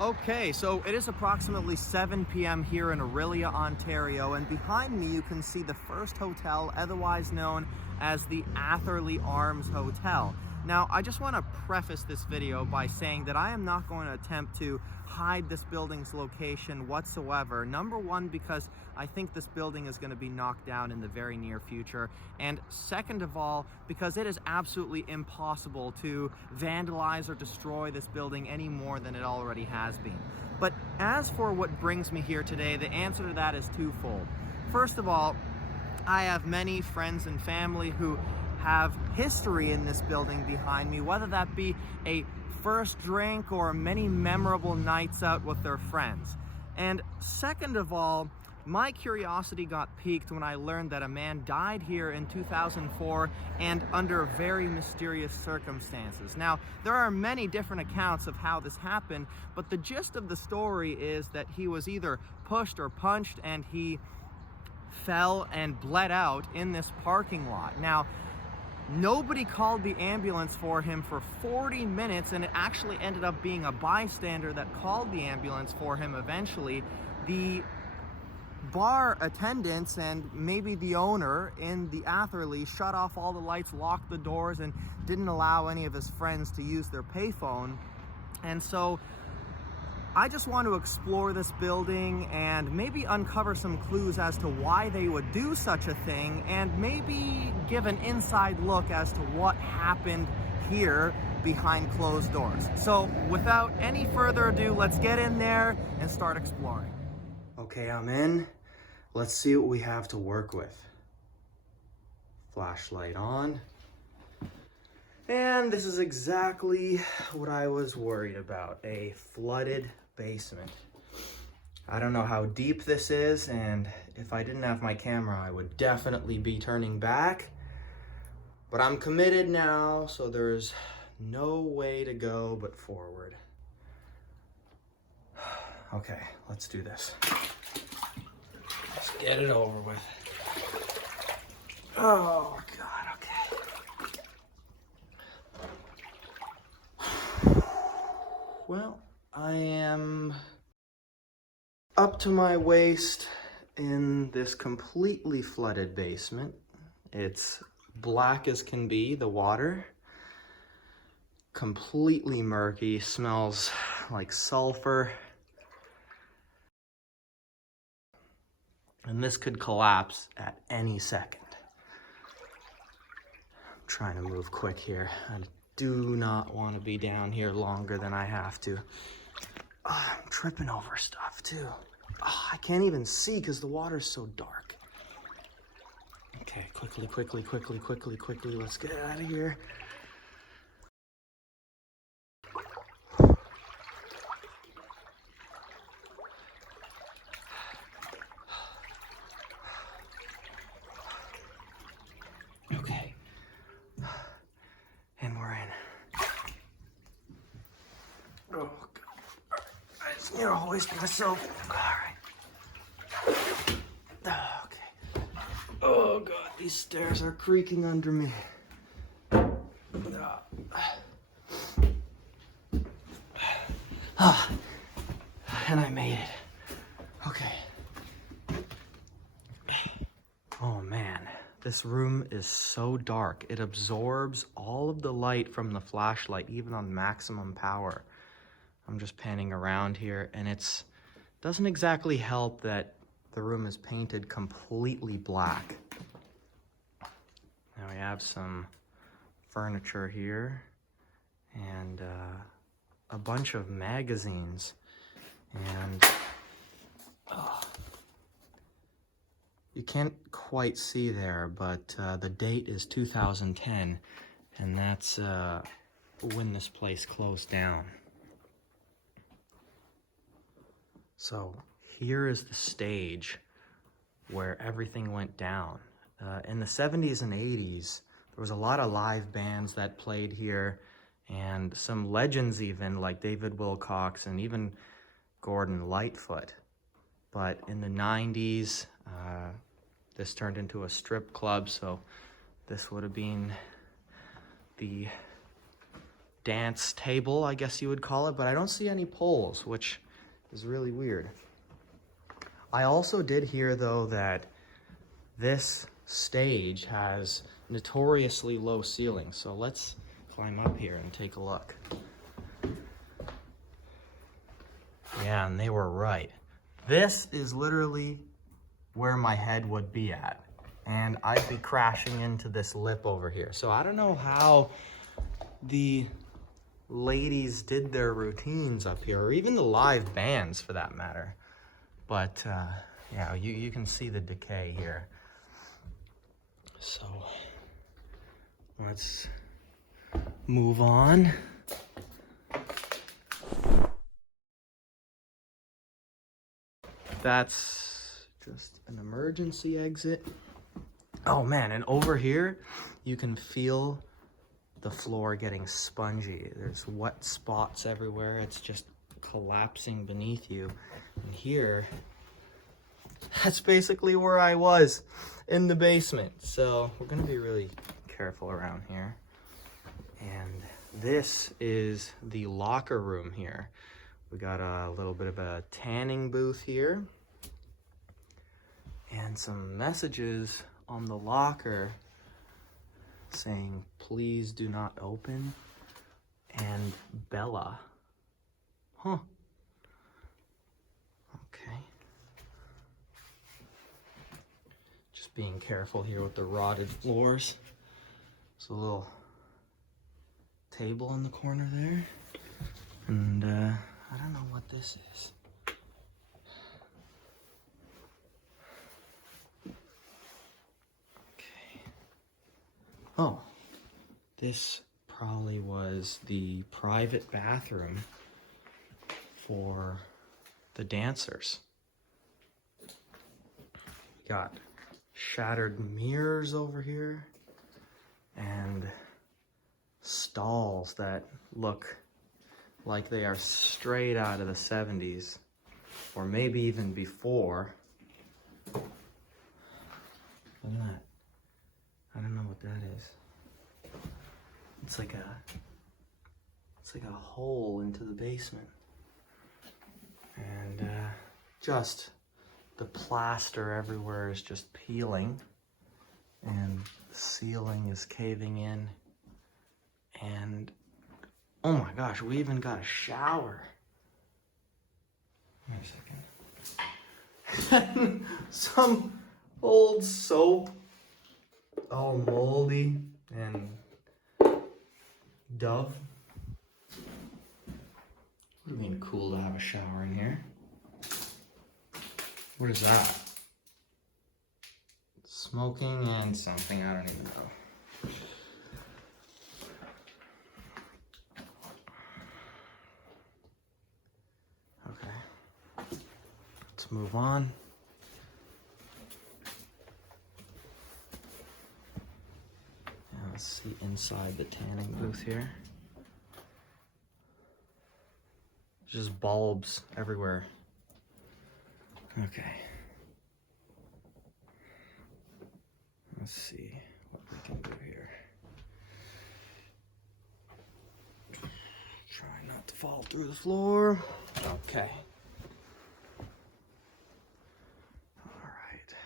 Okay, so it is approximately 7 p.m. here in Orillia, Ontario, and behind me you can see the first hotel, otherwise known as the Atherley Arms Hotel. Now, I just want to preface this video by saying that I am not going to attempt to hide this building's location whatsoever. Number one, because I think this building is going to be knocked down in the very near future. And second of all, because it is absolutely impossible to vandalize or destroy this building any more than it already has been. But as for what brings me here today, the answer to that is twofold. First of all, I have many friends and family who have history in this building behind me, whether that be a first drink or many memorable nights out with their friends. And second of all, my curiosity got piqued when I learned that a man died here in 2004 and under very mysterious circumstances. Now, there are many different accounts of how this happened, but the gist of the story is that he was either pushed or punched and he fell and bled out in this parking lot. Now, nobody called the ambulance for him for 40 minutes, and it actually ended up being a bystander that called the ambulance for him eventually. The bar attendants and maybe the owner in the Atherley shut off all the lights, locked the doors, and didn't allow any of his friends to use their payphone. And so I just want to explore this building and maybe uncover some clues as to why they would do such a thing, and maybe give an inside look as to what happened here behind closed doors. So without any further ado, let's get in there and start exploring. Okay, I'm in. Let's see what we have to work with. Flashlight on. And this is exactly what I was worried about, a flooded basement. I don't know how deep this is, and if I didn't have my camera, I would definitely be turning back. But I'm committed now, so there's no way to go but forward. Okay, let's do this. Let's get it over with. Oh, God, okay. Well, I am up to my waist in this completely flooded basement. It's black as can be, the water. Completely murky, smells like sulfur. And this could collapse at any second. I'm trying to move quick here. I do not want to be down here longer than I have to. Oh, I'm tripping over stuff too. Oh, I can't even see because the water's so dark. Okay, quickly, let's get out of here. Okay. And we're in. Oh, God. I just need to hoist myself. All right. Okay. Oh, God, these stairs are creaking under me. And I made it. Okay. Oh, man. This room is so dark. It absorbs all of the light from the flashlight, even on maximum power. I'm just panning around here, and it doesn't exactly help that the room is painted completely black. Now we have some furniture here, and a bunch of magazines, and you can't quite see there, but the date is 2010, and that's when this place closed down. So here is the stage where everything went down. In the 70s and 80s, there was a lot of live bands that played here, and some legends even, like David Wilcox and even Gordon Lightfoot. But in the 90s, this turned into a strip club, so this would have been the dance table, I guess you would call it, but I don't see any poles, which is really weird. I also did hear, though, that this stage has notoriously low ceilings, so let's climb up here and take a look. Yeah, and they were right. This is literally where my head would be at, and I'd be crashing into this lip over here. So I don't know how the ladies did their routines up here, or even the live bands for that matter. But yeah, you can see the decay here. So let's move on. That's just an emergency exit. Oh man, and over here, you can feel the floor getting spongy. There's wet spots everywhere. It's just collapsing beneath you. And here, that's basically where I was, in the basement. So we're gonna be really careful around here. And this is the locker room here. We got a little bit of a tanning booth here. And some messages on the locker saying, please do not open, and Bella. Huh. Okay. Just being careful here with the rotted floors. There's a little table in the corner there. And I don't know what this is. Oh, this probably was the private bathroom for the dancers. Got shattered mirrors over here and stalls that look like they are straight out of the 70s, or maybe even before. Look at that. I don't know what that is. It's like a hole into the basement. And just the plaster everywhere is just peeling, and the ceiling is caving in. And oh my gosh, we even got a shower. Wait a second. Some old soap, all moldy and Dove. What do you mean cool to have a shower in here? What is that? Smoking and something, I don't even know. Okay, let's move on. Let's see inside the tanning booth here. Just bulbs everywhere. Okay. Let's see what we can do here. Try not to fall through the floor. Okay. All right.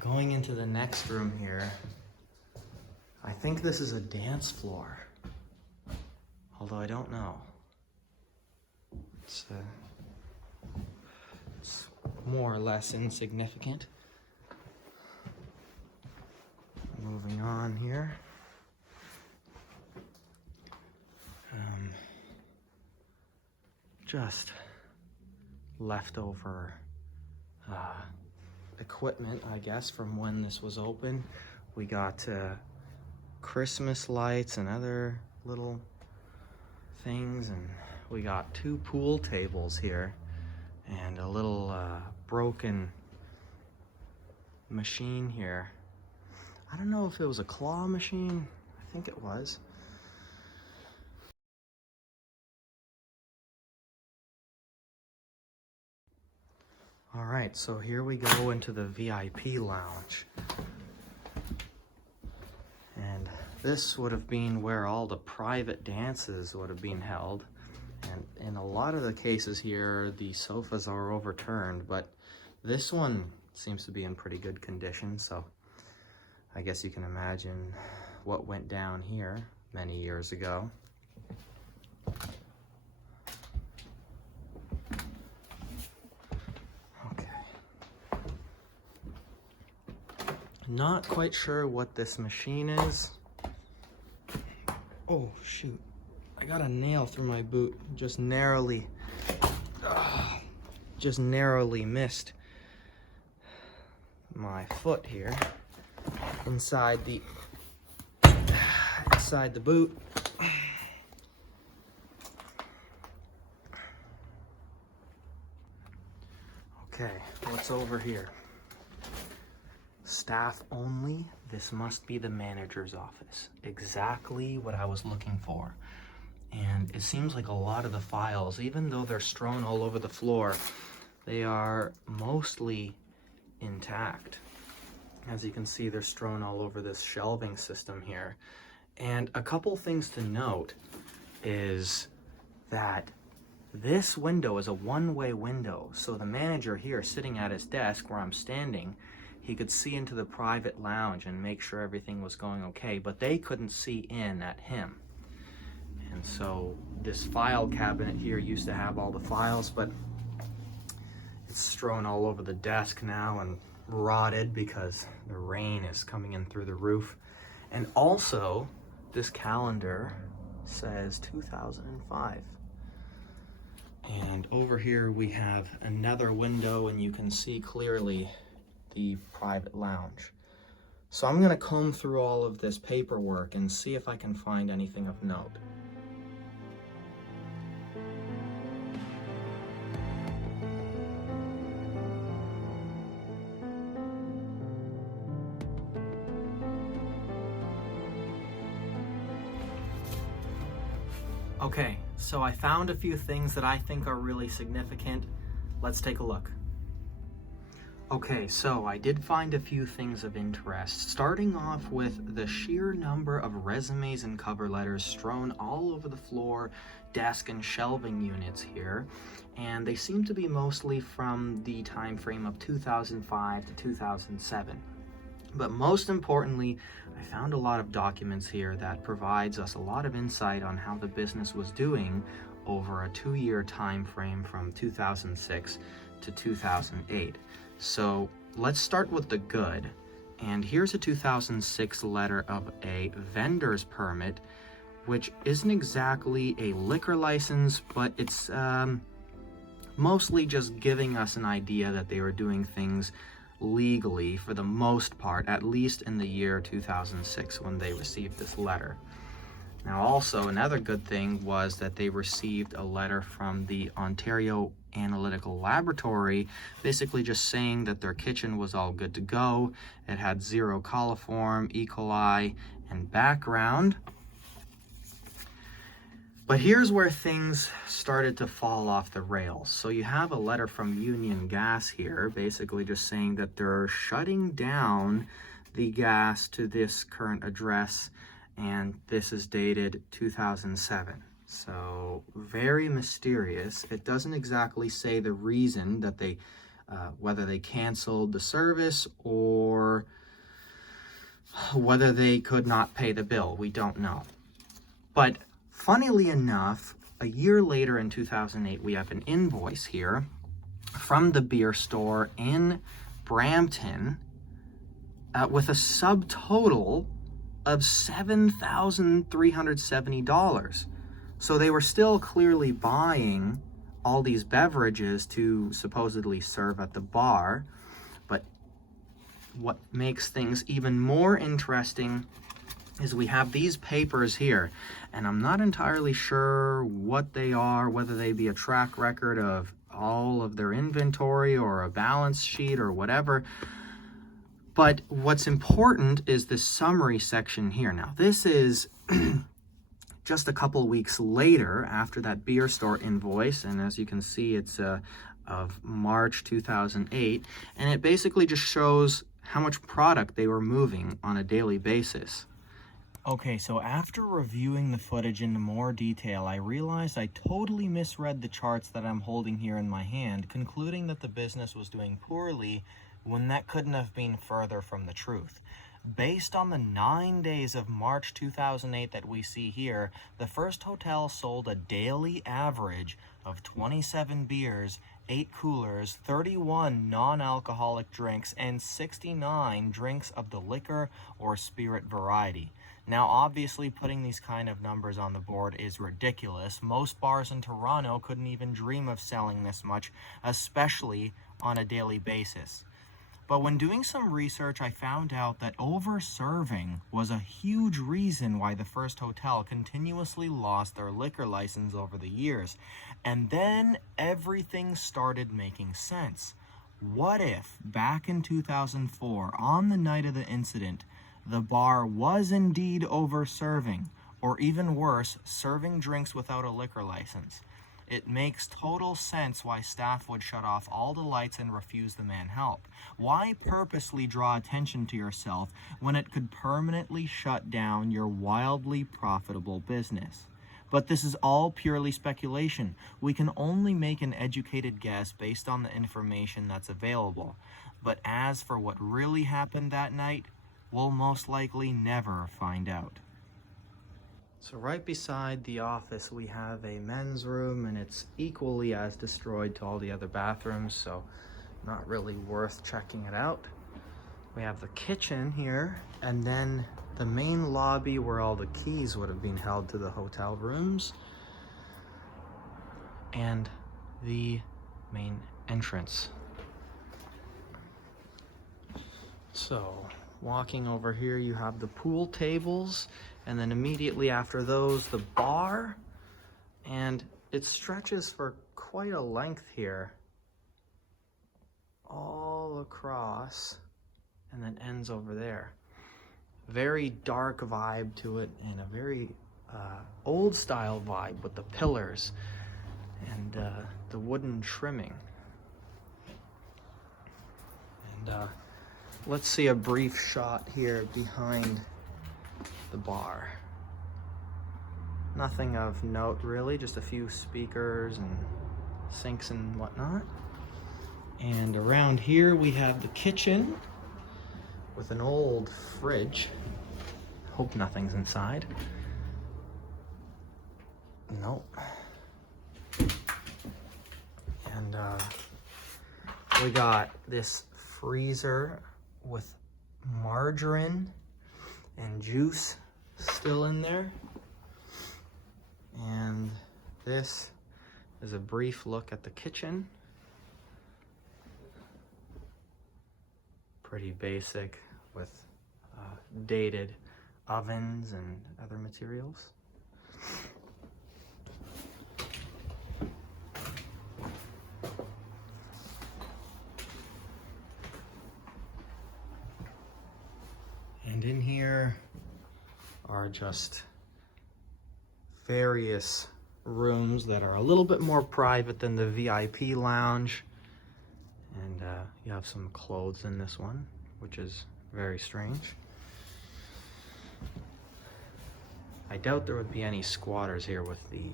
Going into the next room here, I think this is a dance floor, although I don't know. It's more or less insignificant. Moving on here. Just leftover equipment, I guess, from when this was open. We got Christmas lights and other little things, and we got 2 pool tables here and a little broken machine here. I don't know if it was a claw machine. I think it was. All right, so here we go into the VIP lounge. And this would have been where all the private dances would have been held. And in a lot of the cases here, the sofas are overturned, but this one seems to be in pretty good condition. So I guess you can imagine what went down here many years ago. Not quite sure what this machine is. Oh shoot, I got a nail through my boot. Just narrowly missed my foot here inside the boot. Okay, what's over here? Staff only. This must be the manager's office. Exactly what I was looking for. And it seems like a lot of the files, even though they're strewn all over the floor, they are mostly intact. As you can see, they're strewn all over this shelving system here. And a couple things to note is that this window is a one-way window. So the manager here sitting at his desk where I'm standing, he could see into the private lounge and make sure everything was going okay, but they couldn't see in at him. And so this file cabinet here used to have all the files, but it's strewn all over the desk now and rotted because the rain is coming in through the roof. And also, this calendar says 2005. And over here we have another window, and you can see clearly the private lounge. So I'm gonna comb through all of this paperwork and see if I can find anything of note. Okay, so I found a few things that I think are really significant. Let's take a look. Okay, so I did find a few things of interest, starting off with the sheer number of resumes and cover letters strewn all over the floor, desk, and shelving units here, and they seem to be mostly from the time frame of 2005 to 2007. But most importantly, I found a lot of documents here that provides us a lot of insight on how the business was doing over a 2-year time frame from 2006 to 2008. So let's start with the good. And here's a 2006 letter of a vendor's permit, which isn't exactly a liquor license, but it's mostly just giving us an idea that they were doing things legally for the most part, at least in the year 2006 when they received this letter. Now also another good thing was that they received a letter from the Ontario Analytical Laboratory, basically just saying that their kitchen was all good to go. It had 0 coliform, E. coli, and background. But here's where things started to fall off the rails. So you have a letter from Union Gas here, basically just saying that they're shutting down the gas to this current address, and this is dated 2007. So very mysterious. It doesn't exactly say the reason that they, whether they canceled the service or whether they could not pay the bill. We don't know. But funnily enough, a year later in 2008, we have an invoice here from the beer store in Brampton with a subtotal of $7,370. So they were still clearly buying all these beverages to supposedly serve at the bar. But what makes things even more interesting is we have these papers here, and I'm not entirely sure what they are, whether they be a track record of all of their inventory or a balance sheet or whatever. But what's important is this summary section here. Now, this is just a couple weeks later after that beer store invoice, and as you can see, it's of March 2008, and it basically just shows how much product they were moving on a daily basis. Okay, so after reviewing the footage in more detail, I realized I totally misread the charts that I'm holding here in my hand, concluding that the business was doing poorly when that couldn't have been further from the truth. Based on the 9 days of March 2008 that we see here, the first hotel sold a daily average of 27 beers, 8 coolers, 31 non-alcoholic drinks, and 69 drinks of the liquor or spirit variety. Now, obviously, putting these kind of numbers on the board is ridiculous. Most bars in Toronto couldn't even dream of selling this much, especially on a daily basis. But when doing some research, I found out that over-serving was a huge reason why the first hotel continuously lost their liquor license over the years. And then everything started making sense. What if, back in 2004, on the night of the incident, the bar was indeed over-serving, or even worse, serving drinks without a liquor license? It makes total sense why staff would shut off all the lights and refuse the man help. Why purposely draw attention to yourself when it could permanently shut down your wildly profitable business? But this is all purely speculation. We can only make an educated guess based on the information that's available. But as for what really happened that night, we'll most likely never find out. So right beside the office we have a men's room, and it's equally as destroyed to all the other bathrooms, so not really worth checking it out. We have the kitchen here, and then the main lobby where all the keys would have been held to the hotel rooms, and the main entrance. So walking over here, you have the pool tables, and then immediately after those, the bar, and it stretches for quite a length here, all across, and then ends over there. Very dark vibe to it, and a very old style vibe with the pillars and the wooden trimming. And let's see a brief shot here behind the bar. Nothing of note really, just a few speakers and sinks and whatnot. And around here we have the kitchen with an old fridge. Hope nothing's inside. Nope. And we got this freezer with margarine and juice still in there. And this is a brief look at the kitchen. Pretty basic with dated ovens and other materials. And in here are just various rooms that are a little bit more private than the VIP lounge. And you have some clothes in this one, which is very strange. I doubt there would be any squatters here with the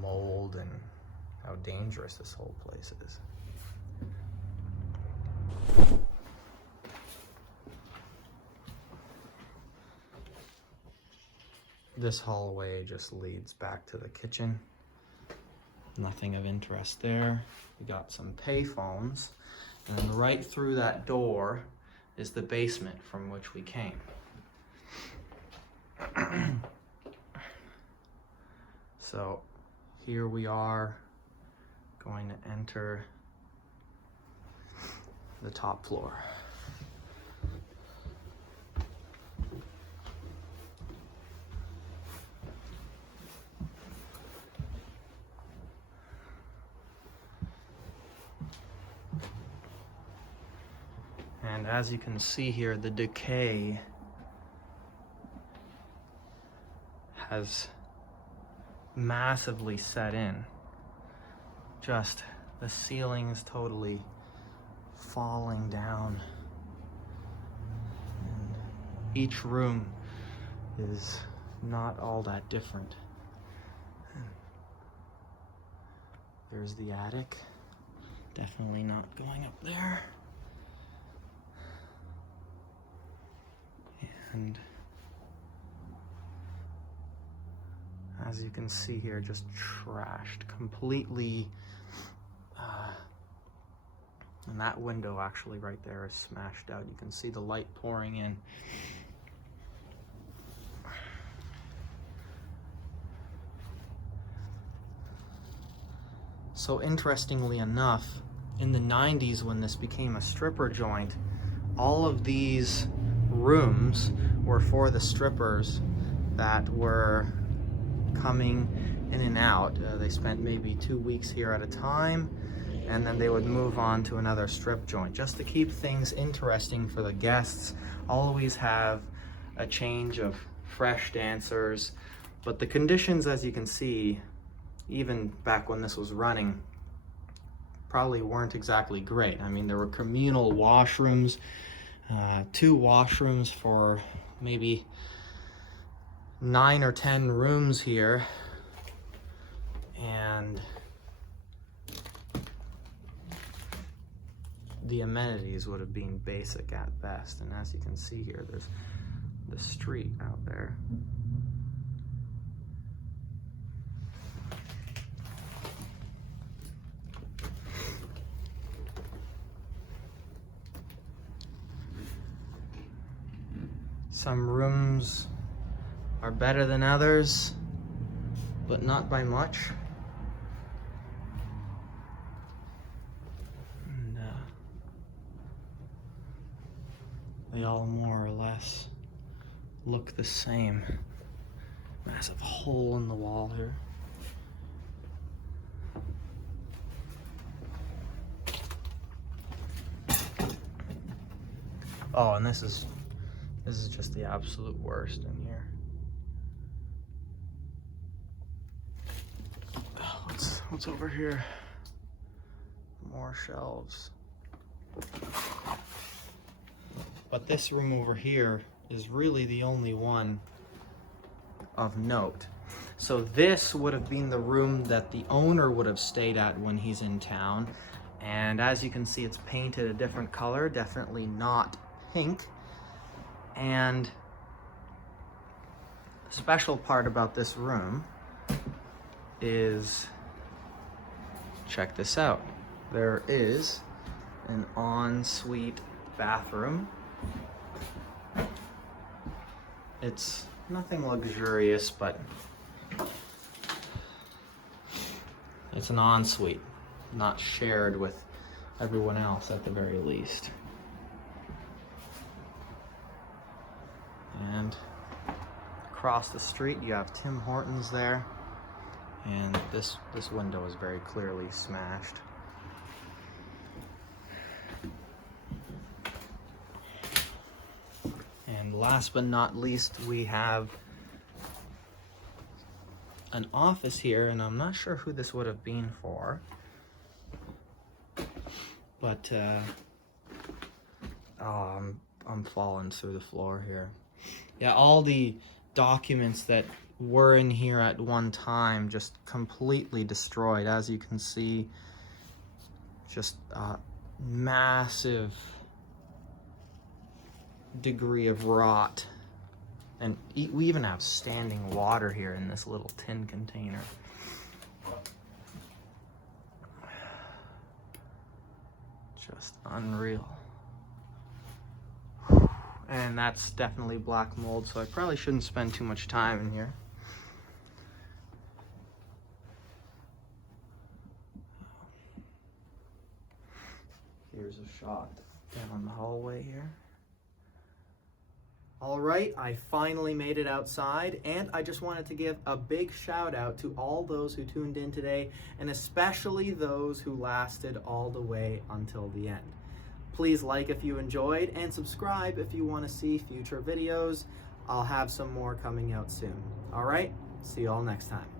mold and how dangerous this whole place is. This hallway just leads back to the kitchen. Nothing of interest there. We got some pay phones, and then right through that door is the basement from which we came. So here we are going to enter the top floor. And as you can see here, the decay has massively set in. Just the ceiling's totally falling down. And each room is not all that different. There's the attic. Definitely not going up there. And as you can see here, just trashed completely. And that window actually right there is smashed out. You can see the light pouring in. So interestingly enough, in the 90s when this became a stripper joint, all of these rooms were for the strippers that were coming in and out. They spent maybe 2 weeks here at a time, and then they would move on to another strip joint. Just to keep things interesting for the guests, always have a change of fresh dancers. But the conditions, as you can see, even back when this was running, probably weren't exactly great. I mean, there were communal washrooms, 2 washrooms for maybe 9 or 10 rooms here, and the amenities would have been basic at best. And as you can see here, there's the street out there. Some rooms are better than others, but not by much. And they all more or less look the same. Massive hole in the wall here. Oh, and this is just the absolute worst in here. What's over here? More shelves. But this room over here is really the only one of note. So this would have been the room that the owner would have stayed at when he's in town. And as you can see, it's painted a different color, definitely not pink. And the special part about this room is, check this out. There is an ensuite bathroom. It's nothing luxurious, but it's an ensuite, not shared with everyone else at the very least. And across the street you have Tim Hortons there, and this window is very clearly smashed. And last but not least, we have an office here, and I'm not sure who this would have been for, but oh, I'm falling through the floor here. Yeah, all the documents that were in here at one time just completely destroyed. As you can see, just a massive degree of rot. And we even have standing water here in this little tin container. Just unreal. And that's definitely black mold, so I probably shouldn't spend too much time in here. Here's a shot down the hallway here. All right, I finally made it outside, and I just wanted to give a big shout out to all those who tuned in today, and especially those who lasted all the way until the end. Please like if you enjoyed, and subscribe if you want to see future videos. I'll have some more coming out soon. All right, see you all next time.